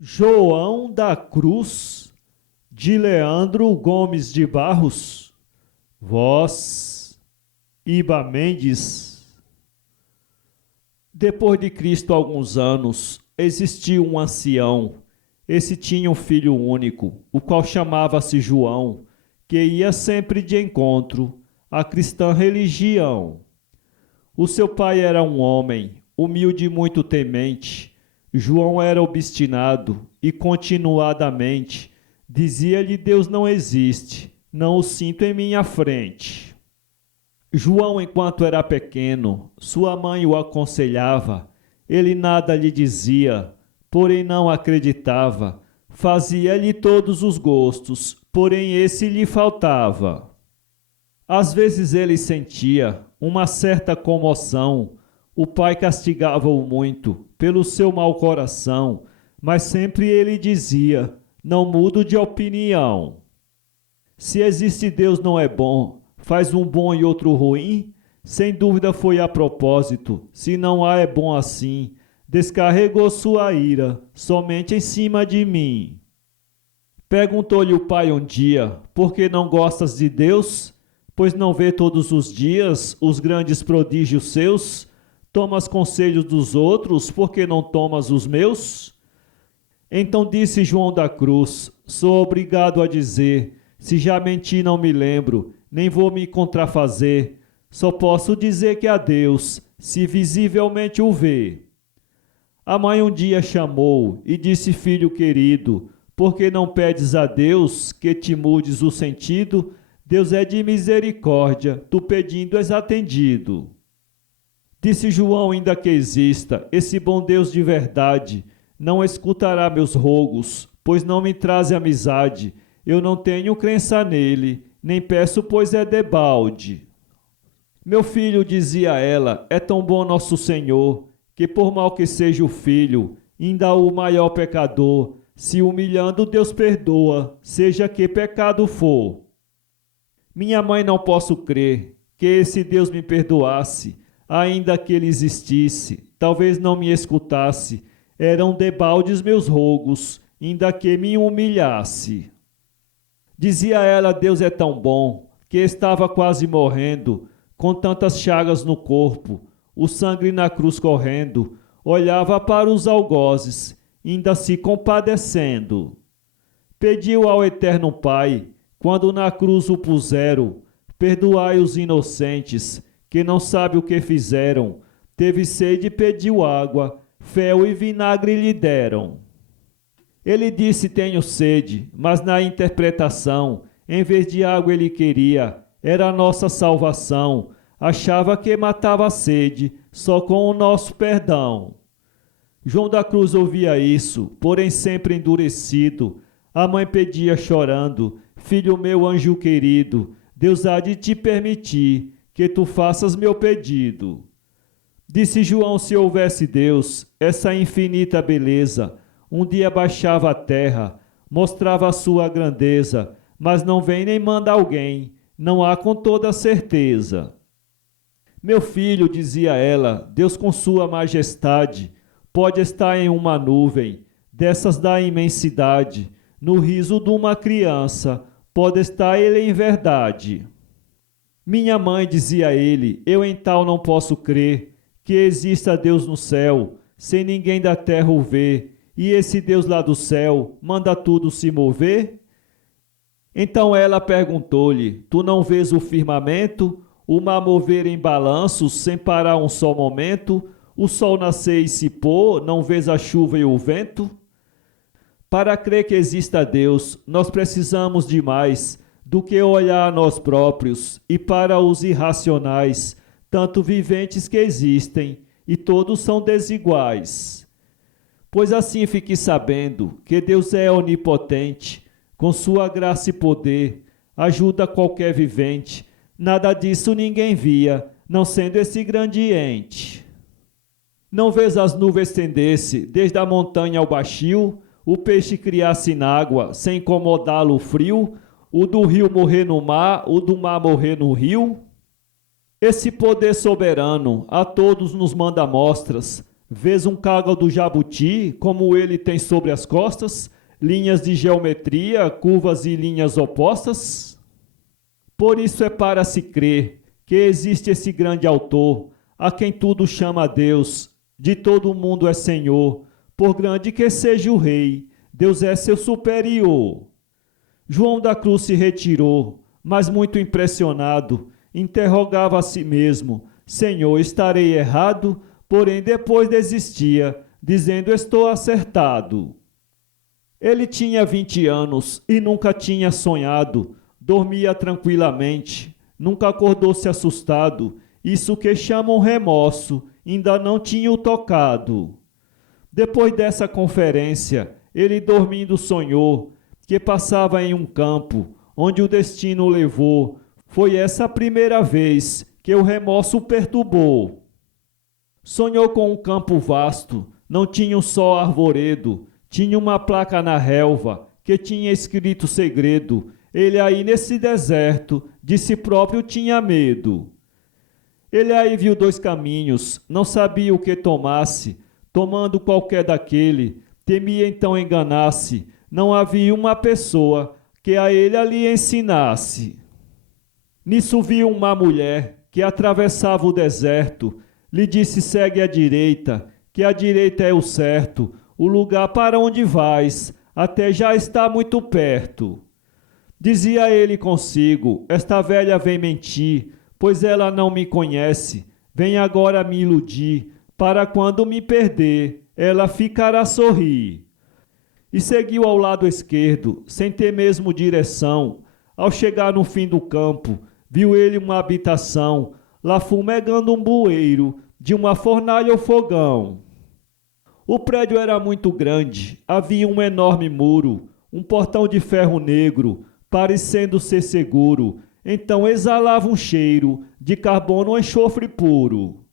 João da Cruz, de Leandro Gomes de Barros, voz Iba Mendes. Depois de Cristo, há alguns anos, existiu um ancião. Esse tinha um filho único, o qual chamava-se João, que ia sempre de encontro à cristã religião. O seu pai era um homem, humilde e muito temente. João era obstinado e continuadamente dizia-lhe: Deus não existe, não o sinto em minha frente. João, enquanto era pequeno, sua mãe o aconselhava, ele nada lhe dizia, porém não acreditava, fazia-lhe todos os gostos, porém esse lhe faltava. Às vezes ele sentia uma certa comoção. O pai castigava-o muito pelo seu mau coração, mas sempre ele dizia: não mudo de opinião. Se existe Deus não é bom, faz um bom e outro ruim? Sem dúvida foi a propósito, se não há é bom assim. Descarregou sua ira somente em cima de mim. Perguntou-lhe o pai um dia: por que não gostas de Deus? Pois não vê todos os dias os grandes prodígios seus? Tomas conselhos dos outros, por que não tomas os meus? Então disse João da Cruz: sou obrigado a dizer, se já menti não me lembro, nem vou me contrafazer, só posso dizer que a Deus, se visivelmente o vê. A mãe um dia chamou e disse: filho querido, por que não pedes a Deus que te mudes o sentido? Deus é de misericórdia, tu pedindo és atendido. Disse João: ainda que exista esse bom Deus de verdade, não escutará meus rogos, pois não me traz amizade. Eu não tenho crença nele, nem peço, pois é debalde. Meu filho, dizia ela, é tão bom nosso Senhor, que por mal que seja o filho, ainda o maior pecador, se humilhando Deus perdoa, seja que pecado for. Minha mãe, não posso crer que esse Deus me perdoasse, ainda que ele existisse, talvez não me escutasse, eram debaldes meus rogos, ainda que me humilhasse. Dizia ela: Deus é tão bom, que estava quase morrendo, com tantas chagas no corpo, o sangue na cruz correndo, olhava para os algozes, ainda se compadecendo. Pediu ao eterno Pai, quando na cruz o puseram, perdoai os inocentes, que não sabe o que fizeram. Teve sede e pediu água, fel e vinagre lhe deram. Ele disse: tenho sede, mas na interpretação, em vez de água ele queria, era a nossa salvação. Achava que matava a sede, só com o nosso perdão. João da Cruz ouvia isso, porém sempre endurecido. A mãe pedia chorando: filho meu, anjo querido, Deus há de te permitir que tu faças meu pedido. Disse João: se houvesse Deus, essa infinita beleza, um dia baixava a terra, mostrava a sua grandeza, mas não vem nem manda alguém, não há com toda certeza. Meu filho, dizia ela, Deus com sua majestade, pode estar em uma nuvem, dessas da imensidade, no riso de uma criança, pode estar ele em verdade. Minha mãe, dizia ele, eu em tal não posso crer, que exista Deus no céu, sem ninguém da terra o ver, e esse Deus lá do céu manda tudo se mover? Então ela perguntou-lhe: tu não vês o firmamento, o mar mover em balanços sem parar um só momento, o sol nascer e se pôr, não vês a chuva e o vento? Para crer que exista Deus, nós precisamos de mais do que olhar a nós próprios, e para os irracionais, tanto viventes que existem, e todos são desiguais. Pois assim fique sabendo que Deus é onipotente, com sua graça e poder, ajuda qualquer vivente. Nada disso ninguém via, não sendo esse grande ente. Não vês as nuvens estender-se desde a montanha ao baixio, o peixe criar-se na água, sem incomodá-lo o frio, o do rio morrer no mar, o do mar morrer no rio? Esse poder soberano a todos nos manda mostras. Vês um cágado do jabuti, como ele tem sobre as costas, linhas de geometria, curvas e linhas opostas? Por isso é para se crer que existe esse grande autor, a quem tudo chama Deus, de todo o mundo é Senhor, por grande que seja o rei, Deus é seu superior. João da Cruz se retirou, mas muito impressionado, interrogava a si mesmo: Senhor, estarei errado? Porém depois desistia, dizendo: estou acertado. Ele tinha 20 anos e nunca tinha sonhado, dormia tranquilamente, nunca acordou-se assustado, isso que chamam remorso, ainda não tinha o tocado. Depois dessa conferência, ele dormindo sonhou que passava em um campo, onde o destino o levou. Foi essa a primeira vez que o remorso o perturbou. Sonhou com um campo vasto, não tinha um só arvoredo, tinha uma placa na relva que tinha escrito segredo. Ele aí nesse deserto, de si próprio tinha medo. Ele aí viu 2 caminhos, não sabia o que tomasse, tomando qualquer daquele, temia então enganar-se, não havia uma pessoa que a ele ali ensinasse. Nisso viu uma mulher que atravessava o deserto, lhe disse: segue à direita, que a direita é o certo, o lugar para onde vais, até já está muito perto. Dizia ele consigo: esta velha vem mentir, pois ela não me conhece, vem agora me iludir, para quando me perder, ela ficará a sorrir. E seguiu ao lado esquerdo, sem ter mesmo direção. Ao chegar no fim do campo, viu ele uma habitação, lá fumegando um bueiro, de uma fornalha ou fogão. O prédio era muito grande, havia um enorme muro, um portão de ferro negro, parecendo ser seguro, então exalava um cheiro de carbono ou enxofre puro.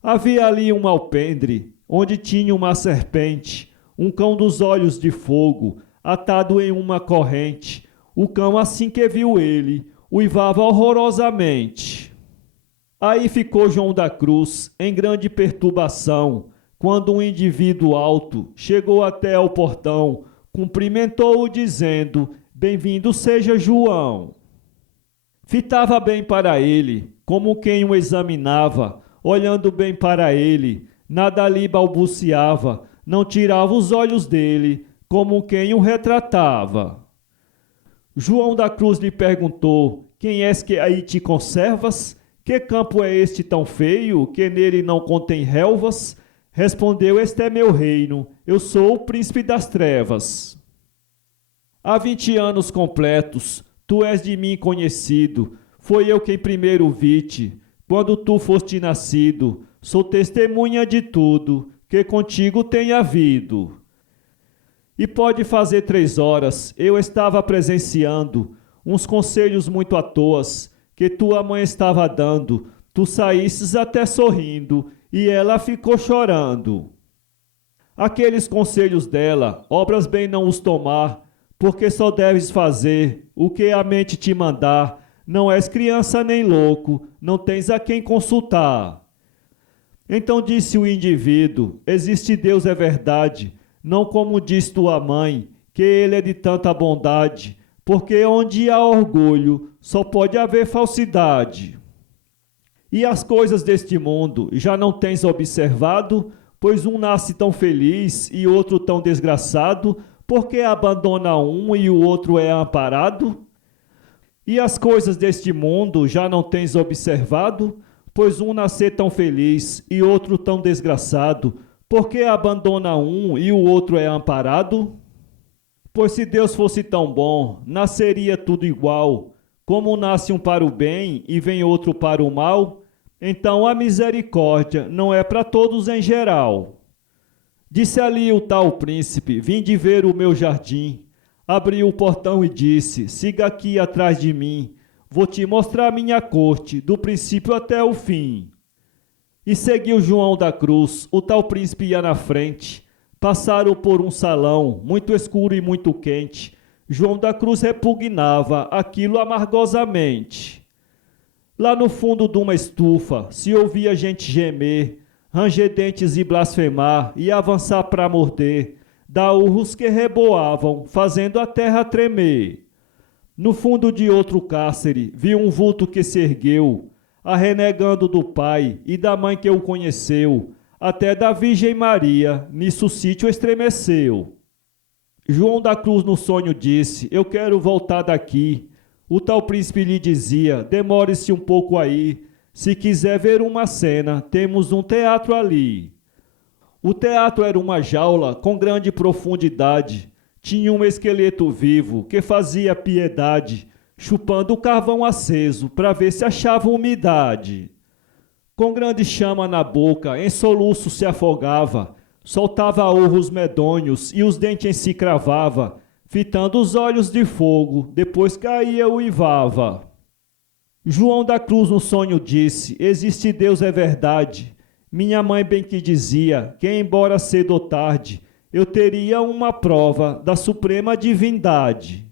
Havia ali um alpendre, onde tinha uma serpente, um cão dos olhos de fogo, atado em uma corrente. O cão, assim que viu ele, uivava horrorosamente. Aí ficou João da Cruz em grande perturbação, quando um indivíduo alto chegou até ao portão, cumprimentou-o dizendo: bem-vindo seja João. Fitava bem para ele, como quem o examinava, olhando bem para ele, nada ali balbuciava, não tirava os olhos dele, como quem o retratava. João da Cruz lhe perguntou: quem és que aí te conservas? Que campo é este tão feio, que nele não contém relvas? Respondeu: este é meu reino, eu sou o príncipe das trevas. Há 20 anos completos, tu és de mim conhecido, foi eu quem primeiro vi-te, quando tu foste nascido, sou testemunha de tudo que contigo tem havido. E pode fazer 3 horas, eu estava presenciando uns conselhos muito à toas, que tua mãe estava dando, tu saísses até sorrindo, e ela ficou chorando. Aqueles conselhos dela, obras bem não os tomar, porque só deves fazer o que a mente te mandar, não és criança nem louco, não tens a quem consultar. Então disse o indivíduo: existe Deus, é verdade, não como diz tua mãe, que ele é de tanta bondade, porque onde há orgulho, só pode haver falsidade. E as coisas deste mundo já não tens observado, pois um nasce tão feliz e outro tão desgraçado, porque abandona um e o outro é amparado? E as coisas deste mundo já não tens observado, pois um nascer tão feliz e outro tão desgraçado, porque abandona um e o outro é amparado? Pois se Deus fosse tão bom, nasceria tudo igual, como nasce um para o bem e vem outro para o mal, então a misericórdia não é para todos em geral. Disse ali o tal príncipe: vinde ver o meu jardim. Abriu o portão e disse: siga aqui atrás de mim, vou te mostrar minha corte, do princípio até o fim. E seguiu João da Cruz, o tal príncipe ia na frente. Passaram por um salão, muito escuro e muito quente. João da Cruz repugnava aquilo amargosamente. Lá no fundo de uma estufa se ouvia gente gemer, ranger dentes e blasfemar, e avançar para morder, dar urros que reboavam, fazendo a terra tremer. No fundo de outro cárcere vi um vulto que se ergueu, arrenegando do pai e da mãe que o conheceu, até da Virgem Maria, nisso o sítio estremeceu. João da Cruz no sonho disse: eu quero voltar daqui. O tal príncipe lhe dizia: demore-se um pouco aí, se quiser ver uma cena, temos um teatro ali. O teatro era uma jaula com grande profundidade, tinha um esqueleto vivo que fazia piedade, chupando o carvão aceso para ver se achava umidade. Com grande chama na boca, em soluço se afogava, soltava urros medonhos e os dentes em si cravava, fitando os olhos de fogo, depois caía uivava. João da Cruz no sonho disse: existe Deus, é verdade. Minha mãe bem que dizia que, embora cedo ou tarde, eu teria uma prova da suprema divindade.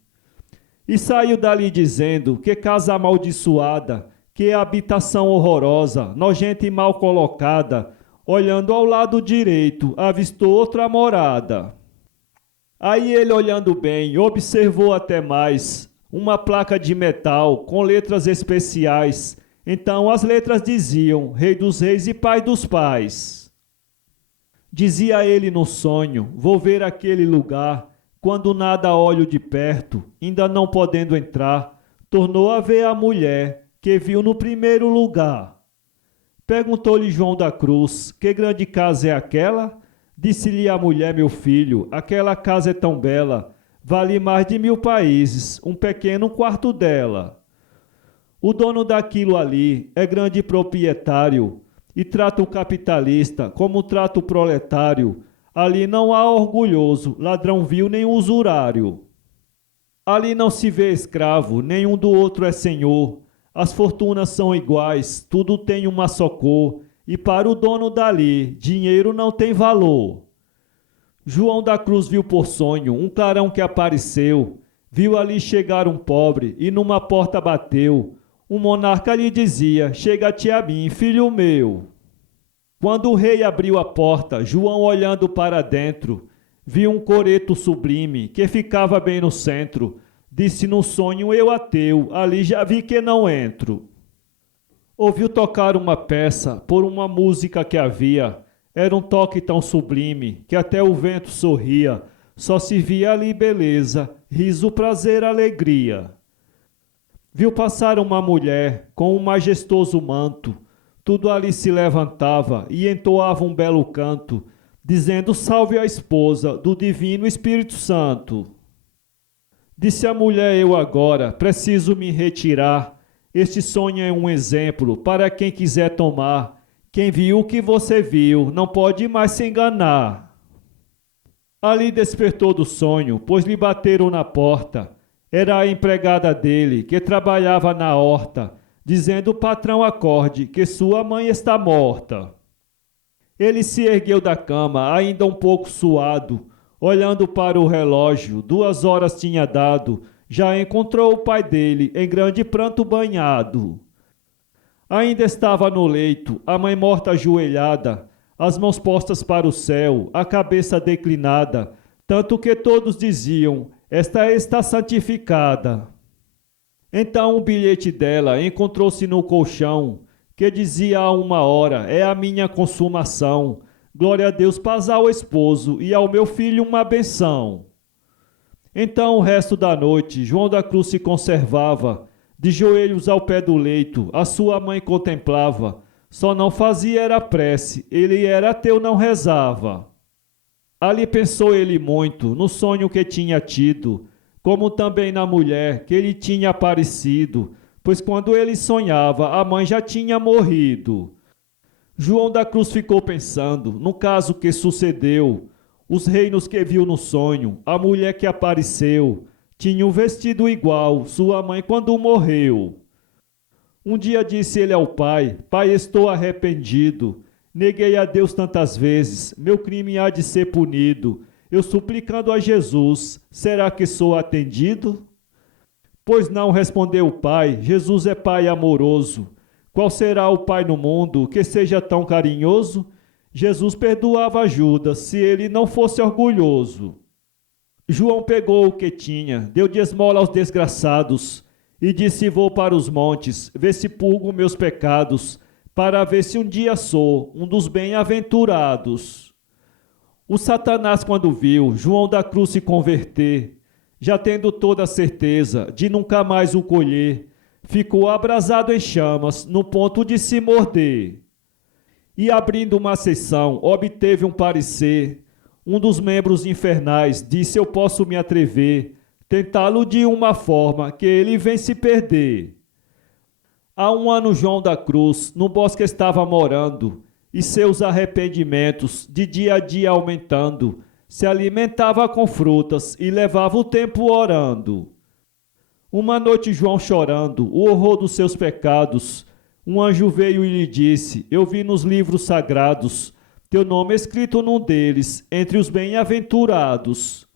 E saiu dali dizendo que casa amaldiçoada, que habitação horrorosa, nojenta e mal colocada, olhando ao lado direito, avistou outra morada. Aí ele, olhando bem, observou até mais uma placa de metal com letras especiais. Então as letras diziam: Rei dos Reis e Pai dos Pais. Dizia ele no sonho: vou ver aquele lugar. Quando nada olho de perto, ainda não podendo entrar, tornou a ver a mulher que viu no primeiro lugar. Perguntou-lhe João da Cruz: que grande casa é aquela? Disse-lhe a mulher: meu filho, aquela casa é tão bela, vale mais de 1000 países, um pequeno quarto dela. O dono daquilo ali é grande proprietário e trata o capitalista como trata o proletário. Ali não há orgulhoso, ladrão vil nem usurário. Ali não se vê escravo, nenhum do outro é senhor. As fortunas são iguais, tudo tem uma só cor, e para o dono dali, dinheiro não tem valor. João da Cruz viu por sonho um clarão que apareceu, viu ali chegar um pobre e numa porta bateu. O monarca lhe dizia: chega-te a mim, filho meu. Quando o rei abriu a porta, João, olhando para dentro, viu um coreto sublime que ficava bem no centro. Disse no sonho: eu ateu, ali já vi que não entro. Ouviu tocar uma peça por uma música que havia. Era um toque tão sublime que até o vento sorria. Só se via ali beleza, riso, prazer, alegria. Viu passar uma mulher com um majestoso manto. Tudo ali se levantava e entoava um belo canto, dizendo: salve a esposa do divino Espírito Santo. Disse a mulher: eu agora preciso me retirar. Este sonho é um exemplo para quem quiser tomar. Quem viu o que você viu não pode mais se enganar. Ali despertou do sonho, pois lhe bateram na porta. Era a empregada dele, que trabalhava na horta, dizendo: patrão, acorde, que sua mãe está morta. Ele se ergueu da cama, ainda um pouco suado, olhando para o relógio, 2 horas tinha dado. Já encontrou o pai dele, em grande pranto banhado. Ainda estava no leito, a mãe morta ajoelhada, as mãos postas para o céu, a cabeça declinada, tanto que todos diziam: esta está santificada. Então o bilhete dela encontrou-se no colchão, que dizia a 1 hora: é a minha consumação. Glória a Deus, paz ao esposo e ao meu filho uma benção. Então o resto da noite João da Cruz se conservava, de joelhos ao pé do leito, a sua mãe contemplava. Só não fazia era prece, ele era ateu, não rezava. Ali pensou ele muito, no sonho que tinha tido, como também na mulher que lhe tinha aparecido, pois quando ele sonhava, a mãe já tinha morrido. João da Cruz ficou pensando no caso que sucedeu. Os reinos que viu no sonho, a mulher que apareceu, tinha um vestido igual, sua mãe quando morreu. Um dia disse ele ao pai: pai, estou arrependido. Neguei a Deus tantas vezes, meu crime há de ser punido. eu suplicando a Jesus, será que sou atendido? Pois não, respondeu o pai, Jesus é pai amoroso. Qual será o pai no mundo que seja tão carinhoso? Jesus perdoava Judas se ele não fosse orgulhoso. João pegou o que tinha, deu de esmola aos desgraçados e disse: vou para os montes, ver se purgo meus pecados, para ver se um dia sou um dos bem-aventurados. O Satanás, quando viu João da Cruz se converter, já tendo toda a certeza de nunca mais o colher, ficou abrasado em chamas, no ponto de se morder. E abrindo uma sessão, obteve um parecer. Um dos membros infernais disse: eu posso me atrever, tentá-lo de uma forma que ele vem se perder. Há um ano João da Cruz no bosque estava morando, e seus arrependimentos de dia a dia aumentando, se alimentava com frutas e levava o tempo orando. Uma noite João chorando, o horror dos seus pecados, um anjo veio e lhe disse: eu vi nos livros sagrados teu nome escrito num deles, entre os bem-aventurados.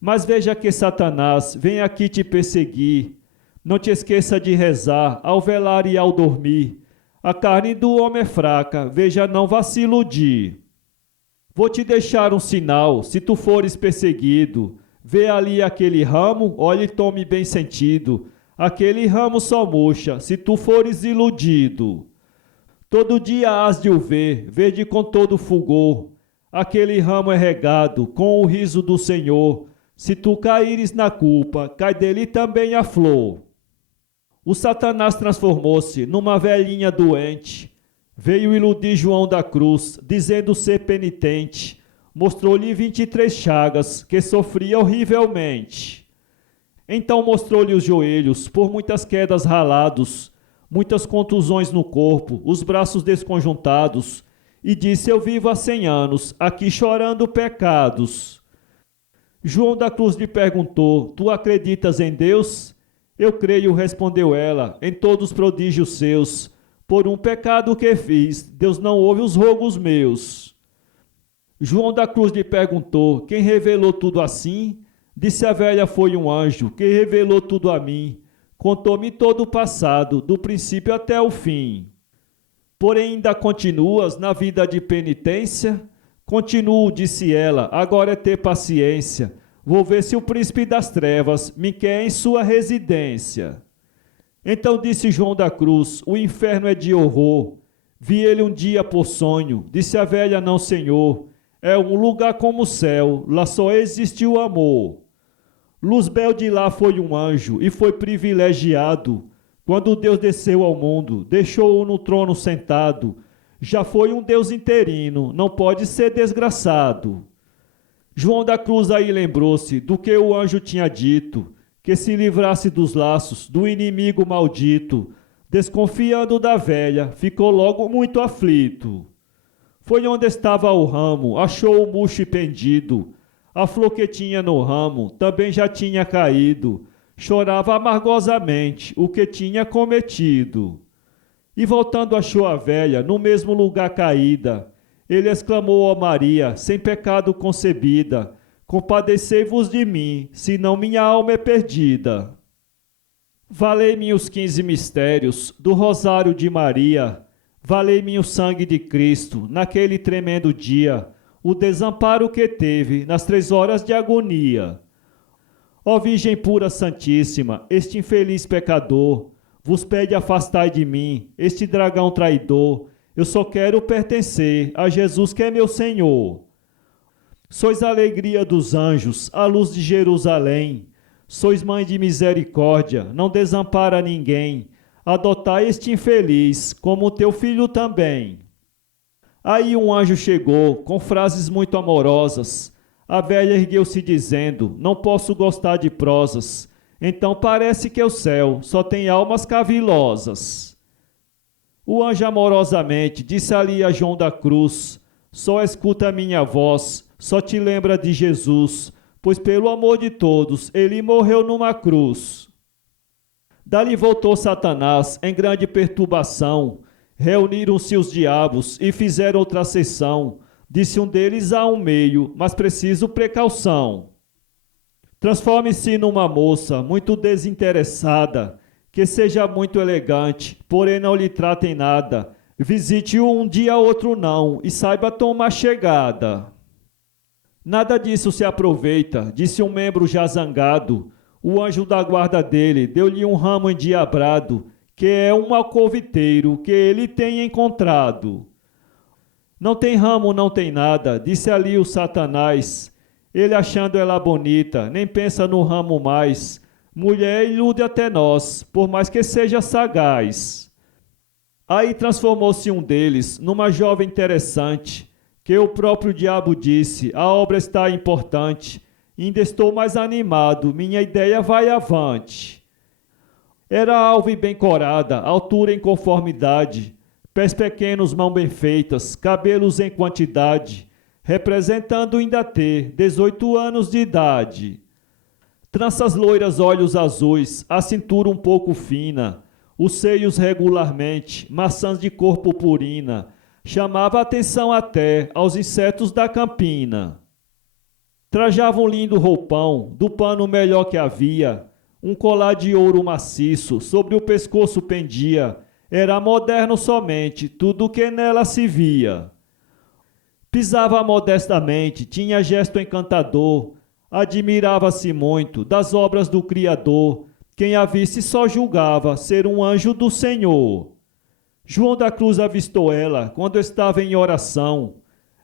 Mas veja que Satanás vem aqui te perseguir. Não te esqueça de rezar ao velar e ao dormir. A carne do homem é fraca, veja, não vá se iludir. Vou te deixar um sinal, se tu fores perseguido. Vê ali aquele ramo, olhe e tome bem sentido. Aquele ramo só murcha, se tu fores iludido. Todo dia hás de o ver, verde com todo fulgor. Aquele ramo é regado com o riso do Senhor. Se tu caíres na culpa, cai dele também a flor. O Satanás transformou-se numa velhinha doente. Veio iludir João da Cruz, dizendo ser penitente. Mostrou-lhe 23 chagas, que sofria horrivelmente. Então mostrou-lhe os joelhos, por muitas quedas ralados, muitas contusões no corpo, os braços desconjuntados, e disse: eu vivo há 100 anos, aqui chorando pecados. João da Cruz lhe perguntou: tu acreditas em Deus? Eu creio, respondeu ela, em todos os prodígios seus. Por um pecado que fiz, Deus não ouve os rogos meus. João da Cruz lhe perguntou: quem revelou tudo assim? Disse a velha: foi um anjo que revelou tudo a mim. Contou-me todo o passado, do princípio até o fim. Porém ainda continuas na vida de penitência? Continuo, disse ela, agora é ter paciência. Vou ver se o príncipe das trevas me quer em sua residência. Então disse João da Cruz: o inferno é de horror. Vi ele um dia por sonho. Disse a velha: não, senhor, é um lugar como o céu, lá só existe o amor. Luzbel de lá foi um anjo e foi privilegiado. Quando Deus desceu ao mundo, deixou-o no trono sentado. Já foi um Deus interino, não pode ser desgraçado. João da Cruz aí lembrou-se do que o anjo tinha dito, que se livrasse dos laços do inimigo maldito. Desconfiando da velha, ficou logo muito aflito. Foi onde estava o ramo, achou o murcho pendido. A flor que tinha no ramo também já tinha caído. Chorava amargosamente o que tinha cometido. E voltando achou a velha no mesmo lugar caída. Ele exclamou: ó Maria, sem pecado concebida, compadecei-vos de mim, senão minha alma é perdida. Valei-me os 15 mistérios do Rosário de Maria. Valei-me o sangue de Cristo naquele tremendo dia, o desamparo que teve nas 3 horas de agonia. Ó Virgem pura santíssima, este infeliz pecador vos pede: afastai de mim este dragão traidor. Eu só quero pertencer a Jesus que é meu Senhor. Sois a alegria dos anjos, a luz de Jerusalém. Sois mãe de misericórdia, não desampara ninguém. Adotai este infeliz como teu filho também. Aí um anjo chegou com frases muito amorosas. A velha ergueu-se dizendo: não posso gostar de prosas. Então parece que o céu só tem almas cavilosas. O anjo amorosamente disse ali a João da Cruz: só escuta a minha voz, só te lembra de Jesus, pois pelo amor de todos ele morreu numa cruz. Dali voltou Satanás em grande perturbação. Reuniram-se os diabos e fizeram outra sessão. Disse um deles a um meio, mas preciso precaução. Transforme-se numa moça muito desinteressada, que seja muito elegante, porém não lhe tratem nada. Visite-o um dia, outro não, e saiba tomar chegada. Nada disso se aproveita, disse um membro já zangado. O anjo da guarda dele deu-lhe um ramo endiabrado, que é um alcoviteiro que ele tem encontrado. Não tem ramo, não tem nada, disse ali o Satanás. Ele achando ela bonita, nem pensa no ramo mais. Mulher ilude até nós, por mais que seja sagaz. Aí transformou-se um deles numa jovem interessante, que o próprio diabo disse, a obra está importante, ainda estou mais animado, minha ideia vai avante. Era alva e bem corada, altura em conformidade, pés pequenos, mãos bem feitas, cabelos em quantidade, representando ainda ter 18 anos de idade. Tranças loiras, olhos azuis, a cintura um pouco fina, os seios regularmente, maçãs de cor purpurina, chamava atenção até aos insetos da campina. Trajava um lindo roupão, do pano melhor que havia, um colar de ouro maciço, sobre o pescoço pendia, era moderno somente, tudo que nela se via. Pisava modestamente, tinha gesto encantador, admirava-se muito das obras do Criador, quem a visse só julgava ser um anjo do Senhor. João da Cruz avistou ela quando estava em oração.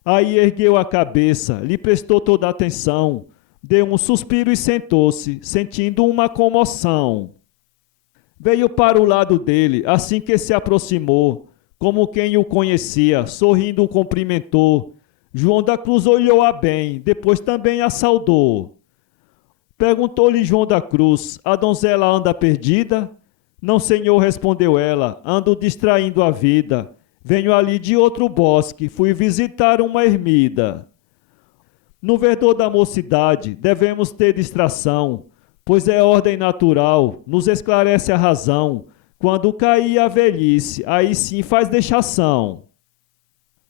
Aí ergueu a cabeça, lhe prestou toda a atenção, deu um suspiro e sentou-se, sentindo uma comoção. Veio para o lado dele, assim que se aproximou, como quem o conhecia, sorrindo o cumprimentou. João da Cruz olhou-a bem, depois também a saudou. Perguntou-lhe João da Cruz, a donzela anda perdida? Não, senhor, respondeu ela, ando distraindo a vida. Venho ali de outro bosque, fui visitar uma ermida. No verdor da mocidade, devemos ter distração, pois é ordem natural, nos esclarece a razão. Quando cair a velhice, aí sim faz deixação.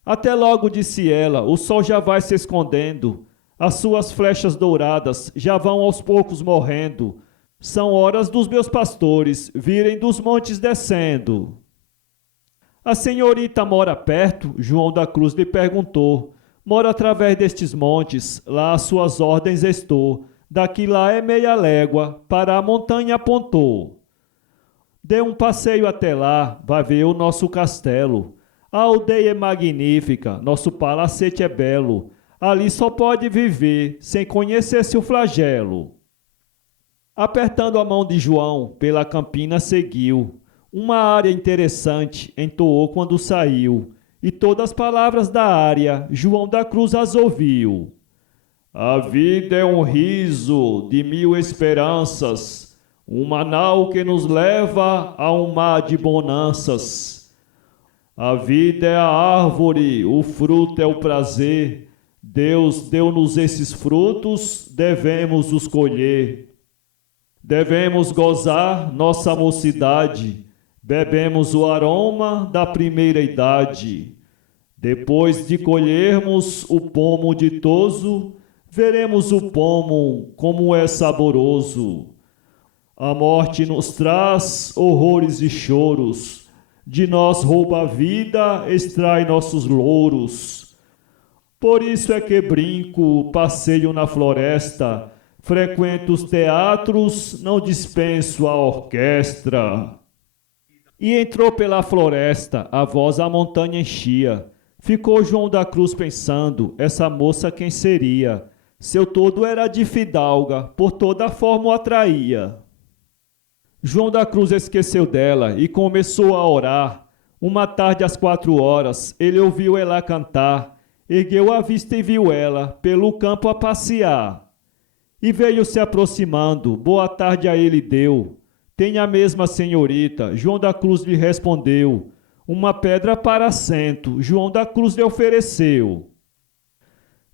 Até logo, disse ela, o sol já vai se escondendo, as suas flechas douradas já vão aos poucos morrendo. São horas dos meus pastores virem dos montes descendo. A senhorita mora perto? João da Cruz lhe perguntou. Mora através destes montes, lá às suas ordens estou. Daqui lá é meia légua, para a montanha apontou. Dê um passeio até lá, vai ver o nosso castelo. A aldeia é magnífica, nosso palacete é belo. Ali só pode viver, sem conhecer seu flagelo. Apertando a mão de João, pela campina seguiu. Uma área interessante entoou quando saiu, e todas as palavras da área João da Cruz as ouviu. A vida é um riso de mil esperanças, uma nau que nos leva a um mar de bonanças. A vida é a árvore, o fruto é o prazer. Deus deu-nos esses frutos, devemos os colher. Devemos gozar nossa mocidade, bebemos o aroma da primeira idade. Depois de colhermos o pomo ditoso, veremos o pomo como é saboroso. A morte nos traz horrores e choros, de nós rouba a vida, extrai nossos louros. Por isso é que brinco, passeio na floresta, frequento os teatros, não dispenso a orquestra. E entrou pela floresta, a voz a montanha enchia. Ficou João da Cruz pensando, essa moça quem seria? Seu todo era de fidalga, por toda forma o atraía. João da Cruz esqueceu dela e começou a orar. Uma tarde às 4 horas, ele ouviu ela cantar, ergueu a vista e viu ela pelo campo a passear. E veio se aproximando, boa tarde a ele deu. Tem a mesma senhorita, João da Cruz lhe respondeu. Uma pedra para assento, João da Cruz lhe ofereceu.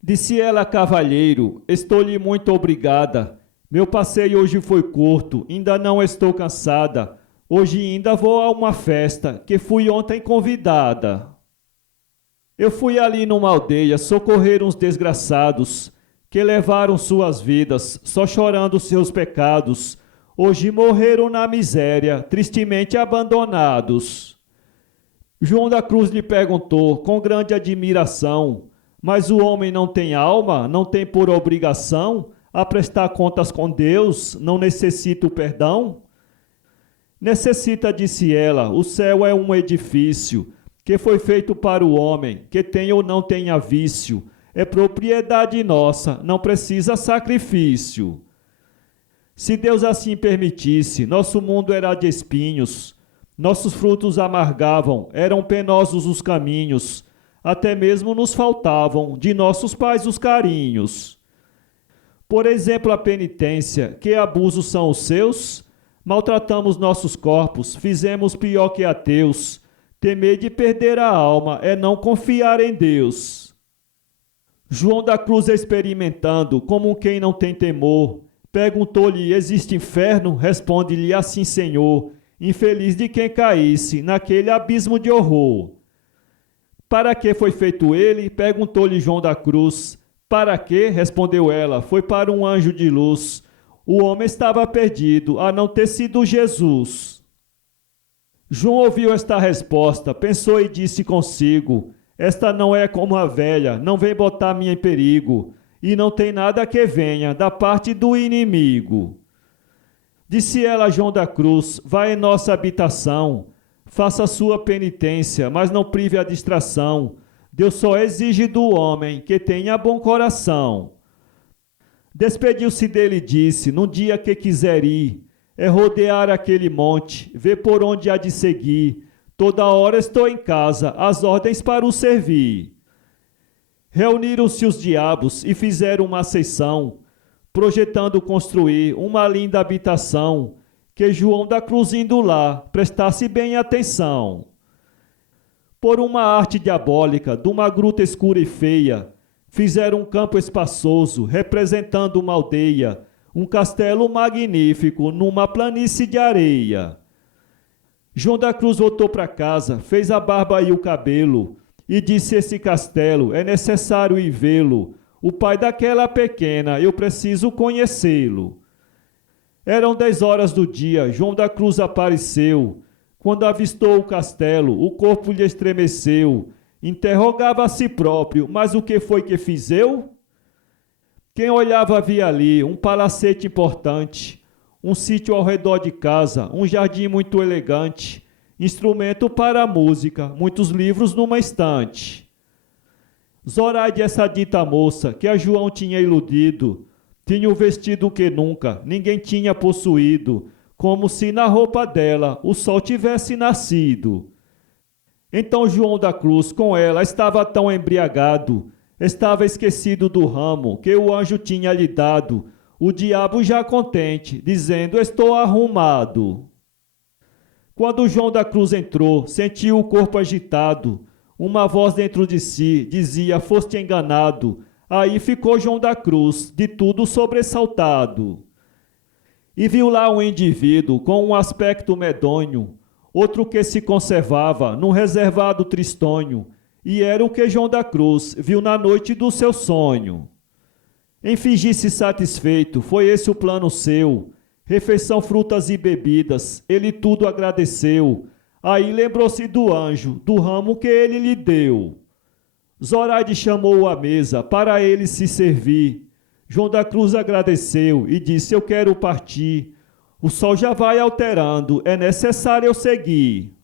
Disse ela, cavalheiro, estou-lhe muito obrigada. Meu passeio hoje foi curto, ainda não estou cansada. Hoje ainda vou a uma festa, que fui ontem convidada. Eu fui ali numa aldeia socorrer uns desgraçados que levaram suas vidas, só chorando seus pecados. Hoje morreram na miséria, tristemente abandonados. João da Cruz lhe perguntou com grande admiração: mas o homem não tem alma, não tem por obrigação a prestar contas com Deus, não necessita o perdão? Necessita, disse ela, o céu é um edifício que foi feito para o homem, que tenha ou não tenha vício. É propriedade nossa, não precisa sacrifício. Se Deus assim permitisse, nosso mundo era de espinhos, nossos frutos amargavam, eram penosos os caminhos, até mesmo nos faltavam de nossos pais os carinhos. Por exemplo, a penitência, que abusos são os seus? Maltratamos nossos corpos, fizemos pior que ateus. Temer de perder a alma é não confiar em Deus. João da Cruz, experimentando, como quem não tem temor, perguntou-lhe: existe inferno? Responde-lhe: assim, Senhor, infeliz de quem caísse naquele abismo de horror. Para que foi feito ele? Perguntou-lhe João da Cruz. Para quê? Respondeu ela. Foi para um anjo de luz. O homem estava perdido, a não ter sido Jesus. João ouviu esta resposta, pensou e disse consigo: esta não é como a velha, não vem botar-me em perigo, e não tem nada que venha da parte do inimigo. Disse ela a João da Cruz: vá em nossa habitação, faça a sua penitência, mas não prive a distração. Deus só exige do homem que tenha bom coração. Despediu-se dele e disse: num dia que quiser ir, é rodear aquele monte, ver por onde há de seguir. Toda hora estou em casa, as ordens para o servir. Reuniram-se os diabos e fizeram uma aceição, projetando construir uma linda habitação, que João da Cruz indo lá prestasse bem atenção. Por uma arte diabólica, de uma gruta escura e feia, fizeram um campo espaçoso, representando uma aldeia, um castelo magnífico numa planície de areia. João da Cruz voltou para casa, fez a barba e o cabelo, e disse: esse castelo é necessário ir vê-lo. O pai daquela pequena, eu preciso conhecê-lo. Eram 10 horas do dia, João da Cruz apareceu. Quando avistou o castelo, o corpo lhe estremeceu. Interrogava a si próprio: mas o que foi que fiz eu? Quem olhava via ali um palacete importante, um sítio ao redor de casa, um jardim muito elegante, instrumento para a música, muitos livros numa estante. Zoraide, essa dita moça, que a João tinha iludido, tinha o vestido que nunca ninguém tinha possuído, como se na roupa dela o sol tivesse nascido. Então João da Cruz com ela estava tão embriagado, estava esquecido do ramo que o anjo tinha lhe dado, o diabo já contente, dizendo: estou arrumado. Quando João da Cruz entrou, sentiu o corpo agitado, uma voz dentro de si dizia: foste enganado. Aí ficou João da Cruz, de tudo sobressaltado. E viu lá um indivíduo com um aspecto medonho, outro que se conservava num reservado tristonho, e era o que João da Cruz viu na noite do seu sonho. Em fingir-se satisfeito, foi esse o plano seu. Refeição, frutas e bebidas, ele tudo agradeceu. Aí lembrou-se do anjo, do ramo que ele lhe deu. Zoraide chamou-o à mesa para ele se servir. João da Cruz agradeceu e disse: eu quero partir. O sol já vai alterando, é necessário eu seguir.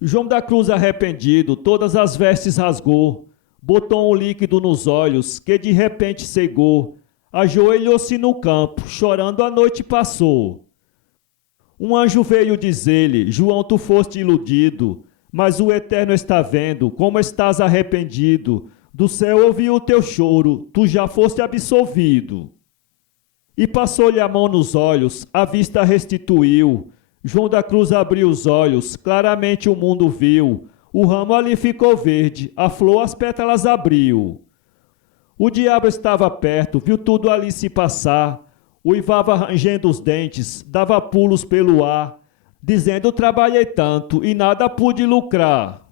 João da Cruz, arrependido, todas as vestes rasgou, botou um líquido nos olhos, que de repente cegou, ajoelhou-se no campo, chorando a noite passou. Um anjo veio dizer-lhe: João, tu foste iludido, mas o Eterno está vendo como estás arrependido. Do céu ouviu o teu choro, tu já foste absolvido. E passou-lhe a mão nos olhos, a vista restituiu. João da Cruz abriu os olhos, claramente o mundo viu. O ramo ali ficou verde, a flor as pétalas abriu. O diabo estava perto, viu tudo ali se passar. Uivava rangendo os dentes, dava pulos pelo ar, dizendo: trabalhei tanto e nada pude lucrar.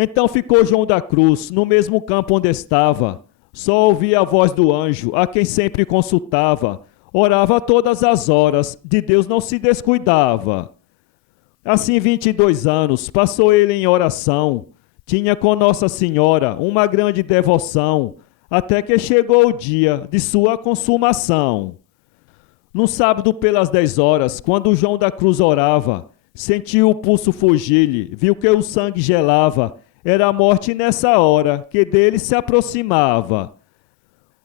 Então ficou João da Cruz no mesmo campo onde estava. Só ouvia a voz do anjo, a quem sempre consultava. Orava todas as horas, de Deus não se descuidava. Assim 22 anos passou ele em oração. Tinha com Nossa Senhora uma grande devoção, até que chegou o dia de sua consumação. Num sábado pelas 10 horas, quando João da Cruz orava, sentiu o pulso fugir-lhe, viu que o sangue gelava. Era a morte nessa hora que dele se aproximava.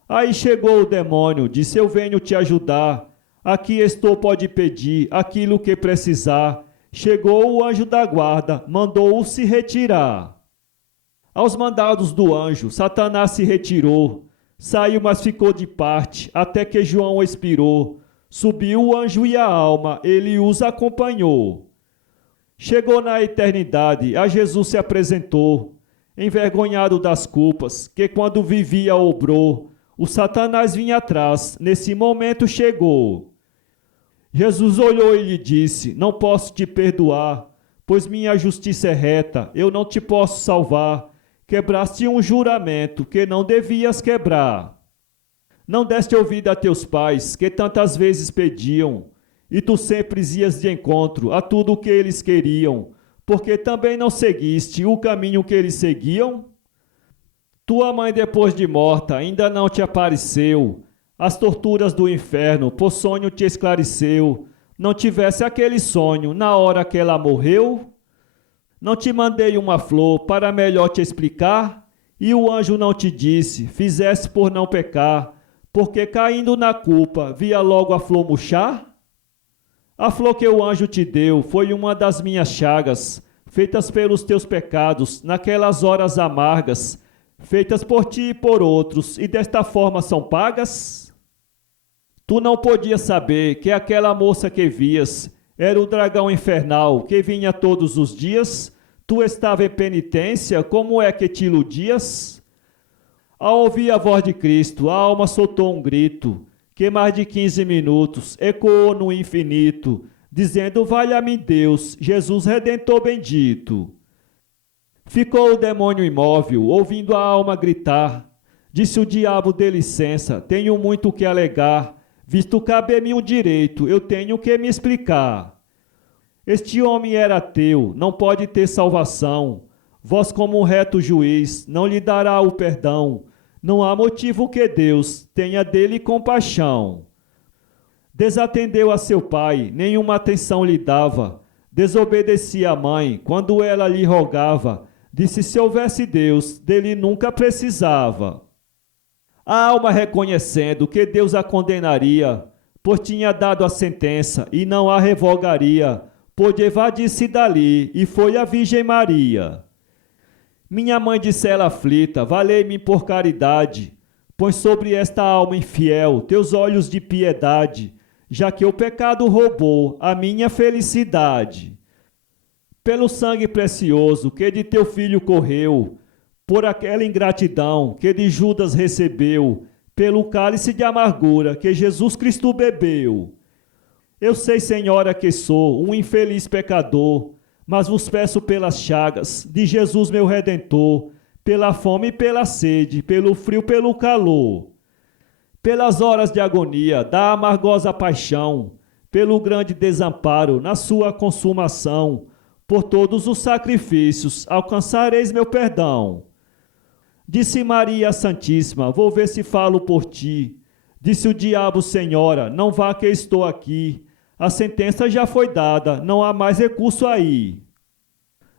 Aí chegou o demônio, disse: eu venho te ajudar. Aqui estou, pode pedir aquilo que precisar. Chegou o anjo da guarda, mandou-o se retirar. Aos mandados do anjo, Satanás se retirou. Saiu, mas ficou de parte, até que João expirou. Subiu o anjo e a alma, ele os acompanhou. Chegou na eternidade, a Jesus se apresentou, envergonhado das culpas, que quando vivia obrou. O Satanás vinha atrás, nesse momento chegou. Jesus olhou e lhe disse: não posso te perdoar, pois minha justiça é reta, eu não te posso salvar. Quebraste um juramento que não devias quebrar. Não deste ouvido a teus pais, que tantas vezes pediam, e tu sempre ias de encontro a tudo o que eles queriam, porque também não seguiste o caminho que eles seguiam? Tua mãe, depois de morta, ainda não te apareceu. As torturas do inferno, por sonho te esclareceu. Não tivesse aquele sonho na hora que ela morreu? Não te mandei uma flor para melhor te explicar? E o anjo não te disse: fizesse por não pecar, porque caindo na culpa, via logo a flor murchar? A flor que o anjo te deu foi uma das minhas chagas, feitas pelos teus pecados, naquelas horas amargas, feitas por ti e por outros, e desta forma são pagas? Tu não podias saber que aquela moça que vias era o dragão infernal que vinha todos os dias? Tu estava em penitência, como é que te iludias? Ao ouvir a voz de Cristo, a alma soltou um grito, que mais de 15 minutos ecoou no infinito, dizendo: valha-me Deus, Jesus Redentor bendito. Ficou o demônio imóvel, ouvindo a alma gritar. Disse o diabo: dê licença, tenho muito que alegar, visto cabe-me um direito, eu tenho que me explicar. Este homem era teu, não pode ter salvação. Vós, como um reto juiz, não lhe dará o perdão. Não há motivo que Deus tenha dele compaixão. Desatendeu a seu pai, nenhuma atenção lhe dava. Desobedecia a mãe, quando ela lhe rogava. Disse: se houvesse Deus, dele nunca precisava. A alma, reconhecendo que Deus a condenaria, pois tinha dado a sentença e não a revogaria, pôde evadir-se dali, e foi a Virgem Maria. Minha mãe, disse ela aflita, valei-me por caridade, põe sobre esta alma infiel teus olhos de piedade, já que o pecado roubou a minha felicidade. Pelo sangue precioso que de teu filho correu, por aquela ingratidão que de Judas recebeu, pelo cálice de amargura que Jesus Cristo bebeu. Eu sei, Senhora, que sou um infeliz pecador, mas vos peço pelas chagas de Jesus meu Redentor, pela fome e pela sede, pelo frio, pelo calor, pelas horas de agonia da amargosa paixão, pelo grande desamparo na sua consumação, por todos os sacrifícios alcançareis meu perdão. Disse Maria Santíssima: vou ver se falo por ti. Disse o diabo: Senhora, não vá que estou aqui. A sentença já foi dada, não há mais recurso aí.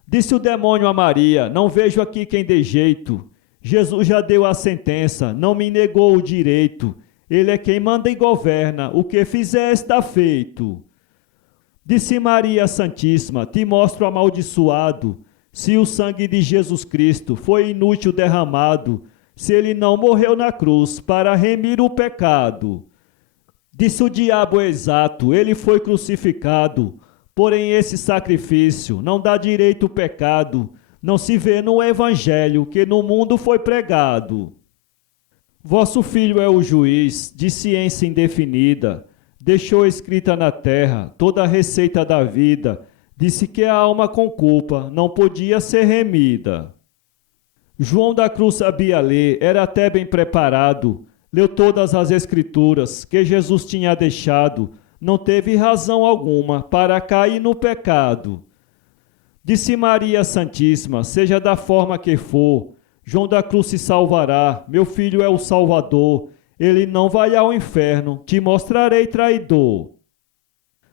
Disse o demônio a Maria: não vejo aqui quem dê jeito. Jesus já deu a sentença, não me negou o direito. Ele é quem manda e governa, o que fizer está feito. Disse Maria Santíssima: te mostro amaldiçoado, se o sangue de Jesus Cristo foi inútil derramado, se ele não morreu na cruz para remir o pecado. Disse o diabo exato: ele foi crucificado, porém esse sacrifício não dá direito ao pecado, não se vê no evangelho que no mundo foi pregado. Vosso filho é o juiz de ciência indefinida, deixou escrita na terra toda a receita da vida, disse que a alma com culpa não podia ser remida. João da Cruz sabia ler, era até bem preparado. Leu todas as escrituras que Jesus tinha deixado. Não teve razão alguma para cair no pecado. Disse Maria Santíssima, seja da forma que for, João da Cruz se salvará, meu filho é o Salvador, ele não vai ao inferno, te mostrarei traidor.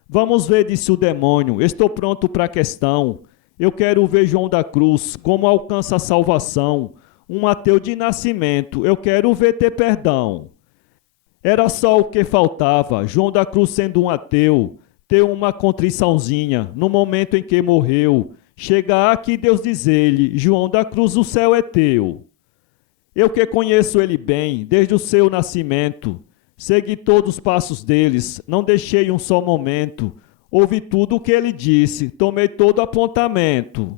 Vamos ver, disse o demônio, estou pronto para a questão. Eu quero ver João da Cruz, como alcança a salvação. Um ateu de nascimento, eu quero ver ter perdão. Era só o que faltava, João da Cruz sendo um ateu, ter uma contriçãozinha no momento em que morreu. Chegar aqui Deus dizer-lhe, João da Cruz, o céu é teu. Eu que conheço ele bem, desde o seu nascimento, segui todos os passos deles, não deixei um só momento. Ouvi tudo o que ele disse, tomei todo apontamento.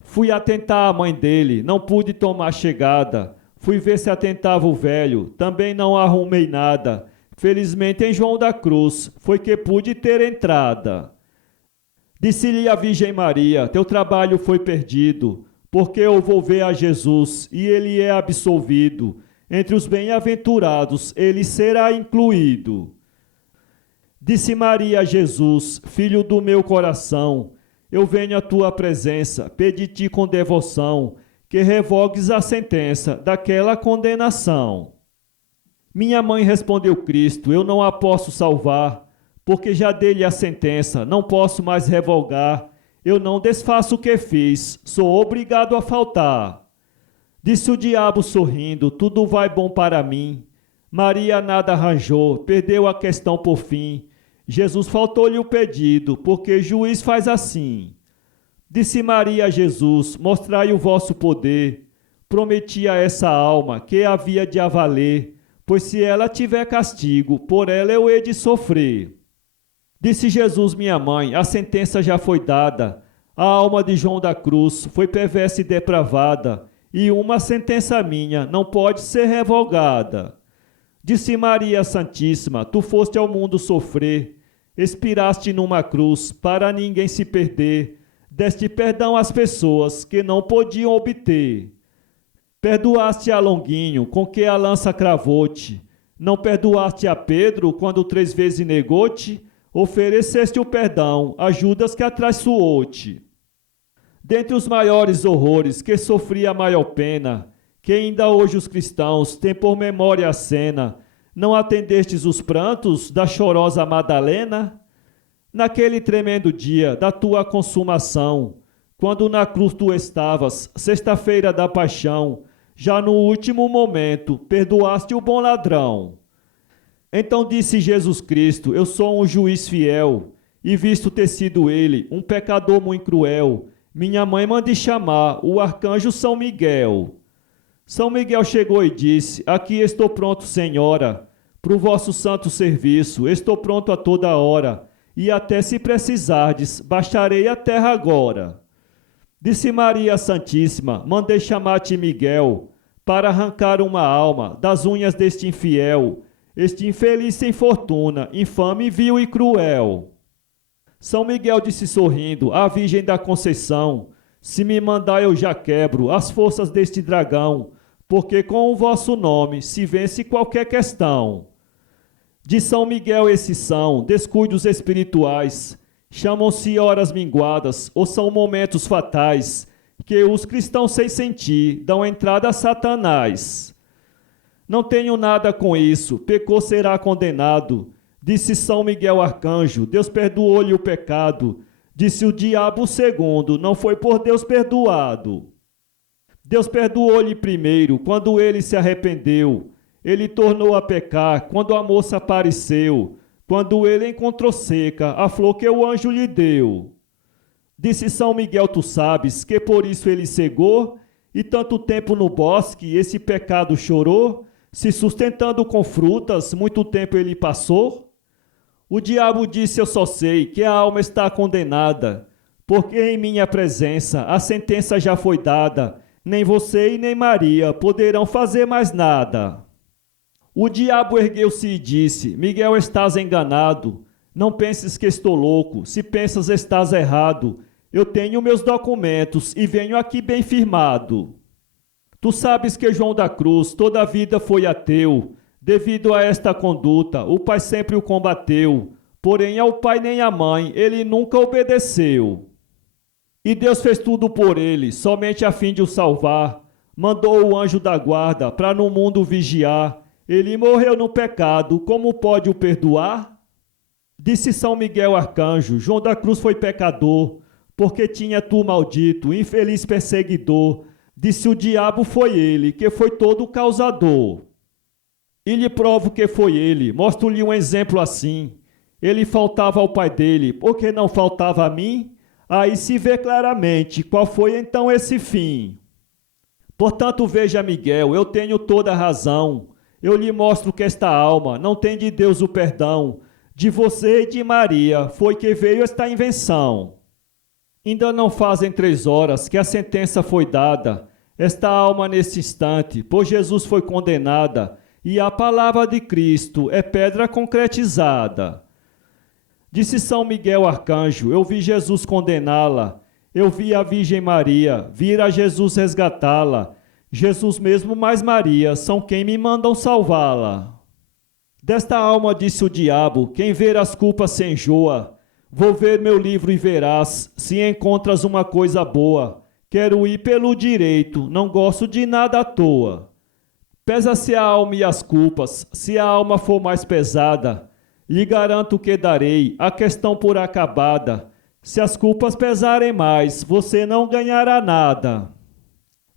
Fui atentar à mãe dele, não pude tomar chegada. Fui ver se atentava o velho, também não arrumei nada. Felizmente em João da Cruz, foi que pude ter entrada. Disse-lhe a Virgem Maria, teu trabalho foi perdido, porque eu vou ver a Jesus, e ele é absolvido. Entre os bem-aventurados, ele será incluído. Disse Maria a Jesus, filho do meu coração, eu venho à tua presença, pedi-te com devoção, que revogues a sentença daquela condenação. Minha mãe, respondeu Cristo, eu não a posso salvar, porque já dei-lhe a sentença, não posso mais revogar, eu não desfaço o que fiz, sou obrigado a faltar. Disse o diabo sorrindo, tudo vai bom para mim. Maria nada arranjou, perdeu a questão por fim. Jesus faltou-lhe o pedido, porque juiz faz assim. Disse Maria a Jesus, mostrai o vosso poder. Prometi a essa alma que havia de a valer, pois se ela tiver castigo, por ela eu hei de sofrer. Disse Jesus, minha mãe, a sentença já foi dada. A alma de João da Cruz foi perversa e depravada, e uma sentença minha não pode ser revogada. Disse Maria Santíssima, tu foste ao mundo sofrer, expiraste numa cruz para ninguém se perder, deste perdão às pessoas que não podiam obter. Perdoaste a Longuinho, com que a lança cravou-te, não perdoaste a Pedro, quando 3 vezes negou-te, ofereceste o perdão a Judas que atraiçoou-te. Dentre os maiores horrores que sofri a maior pena, que ainda hoje os cristãos têm por memória a cena, não atendestes os prantos da chorosa Madalena? Naquele tremendo dia da tua consumação, quando na cruz tu estavas, sexta-feira da paixão, já no último momento perdoaste o bom ladrão. Então disse Jesus Cristo, eu sou um juiz fiel, e visto ter sido ele um pecador muito cruel, minha mãe mande chamar o arcanjo São Miguel. São Miguel chegou e disse, aqui estou pronto, senhora, pro vosso santo serviço, estou pronto a toda hora, e até se precisardes, baixarei a terra agora. Disse Maria Santíssima, mandei chamar-te Miguel, para arrancar uma alma das unhas deste infiel, este infeliz sem fortuna, infame, vil e cruel. São Miguel disse sorrindo, à Virgem da Conceição, se me mandar eu já quebro as forças deste dragão, porque com o vosso nome se vence qualquer questão. De São Miguel esses são descuidos espirituais, chamam-se horas minguadas ou são momentos fatais, que os cristãos sem sentir dão entrada a Satanás. Não tenho nada com isso, pecou será condenado. Disse São Miguel Arcanjo, Deus perdoou-lhe o pecado. Disse o diabo segundo, não foi por Deus perdoado. Deus perdoou-lhe primeiro, quando ele se arrependeu. Ele tornou a pecar, quando a moça apareceu. Quando ele encontrou seca a flor que o anjo lhe deu. Disse São Miguel, tu sabes, que por isso ele cegou, e tanto tempo no bosque esse pecado chorou, se sustentando com frutas, muito tempo ele passou? O diabo disse, eu só sei que a alma está condenada, porque em minha presença a sentença já foi dada, nem você e nem Maria poderão fazer mais nada. O diabo ergueu-se e disse, Miguel, estás enganado, não penses que estou louco, se pensas estás errado, eu tenho meus documentos e venho aqui bem firmado. Tu sabes que João da Cruz toda a vida foi ateu. Devido a esta conduta, o pai sempre o combateu. Porém, ao pai nem à mãe ele nunca obedeceu. E Deus fez tudo por ele, somente a fim de o salvar. Mandou o anjo da guarda para no mundo vigiar. Ele morreu no pecado, como pode o perdoar? Disse São Miguel Arcanjo, João da Cruz foi pecador, porque tinha tu maldito, infeliz perseguidor. Disse o diabo foi ele, que foi todo o causador. E lhe provo que foi ele, mostro-lhe um exemplo assim. Ele faltava ao pai dele, porque não faltava a mim? Aí se vê claramente qual foi então esse fim. Portanto, veja, Miguel, eu tenho toda a razão. Eu lhe mostro que esta alma não tem de Deus o perdão. De você e de Maria foi que veio esta invenção. Ainda não fazem 3 horas que a sentença foi dada. Esta alma nesse instante, por Jesus foi condenada, e a palavra de Cristo é pedra concretizada. Disse São Miguel Arcanjo, eu vi Jesus condená-la, eu vi a Virgem Maria, vir a Jesus resgatá-la. Jesus mesmo mais Maria são quem me mandam salvá-la. Desta alma disse o diabo, quem ver as culpas se enjoa. Vou ver meu livro e verás, se encontras uma coisa boa. Quero ir pelo direito, não gosto de nada à toa. Pesa-se a alma e as culpas, se a alma for mais pesada. Lhe garanto que darei a questão por acabada. Se as culpas pesarem mais, você não ganhará nada.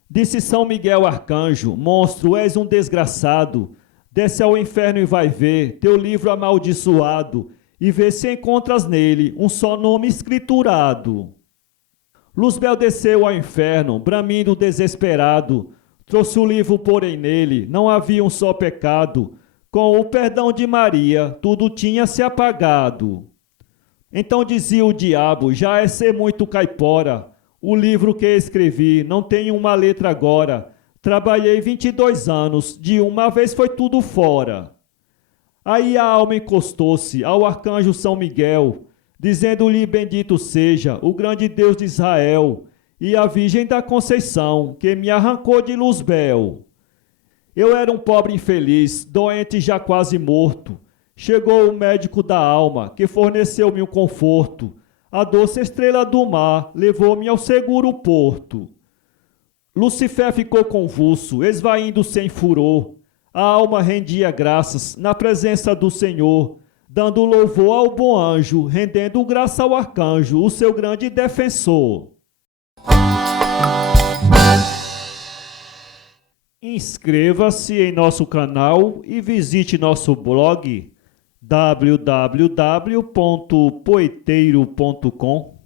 Disse São Miguel Arcanjo, monstro, és um desgraçado. Desce ao inferno e vai ver teu livro amaldiçoado, e vê se encontras nele um só nome escriturado. Luzbel desceu ao inferno, bramindo desesperado. Trouxe o livro, porém nele não havia um só pecado. Com o perdão de Maria, tudo tinha se apagado. Então dizia o diabo, já é ser muito caipora. O livro que escrevi não tem uma letra agora. Trabalhei 22 anos, de uma vez foi tudo fora. Aí a alma encostou-se ao arcanjo São Miguel, dizendo-lhe bendito seja o grande Deus de Israel e a Virgem da Conceição, que me arrancou de Luzbel. Eu era um pobre infeliz, doente já quase morto. Chegou o médico da alma, que forneceu-me um conforto. A doce estrela do mar levou-me ao seguro porto. Lucifer ficou convulso, esvaindo-se em furor. A alma rendia graças na presença do Senhor, dando louvor ao bom anjo, rendendo graça ao arcanjo, o seu grande defensor. Inscreva-se em nosso canal e visite nosso blog www.poeteiro.com.